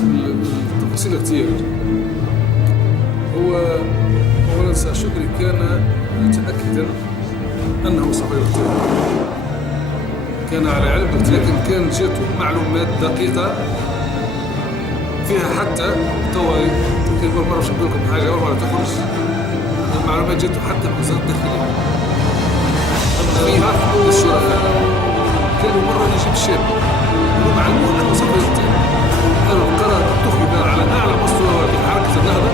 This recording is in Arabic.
بالنسبة للتفاصيل كثير. هو أولا شكري كان متأكدا أنه سوف يغتال، كان على علم، لكن كان جاته معلومات دقيقة فيها حتى توا يمكن أول مرة نقول لكم حاجة، أول مرة تخرج المعلومات جاته حتى من وزارة الداخلية فيها للشرفاء. كانوا مرة نجيب شاب ومعلومون أنه سوف يغتال. هذا القرار اتخذ على أعلى مستوى في حركة النهضة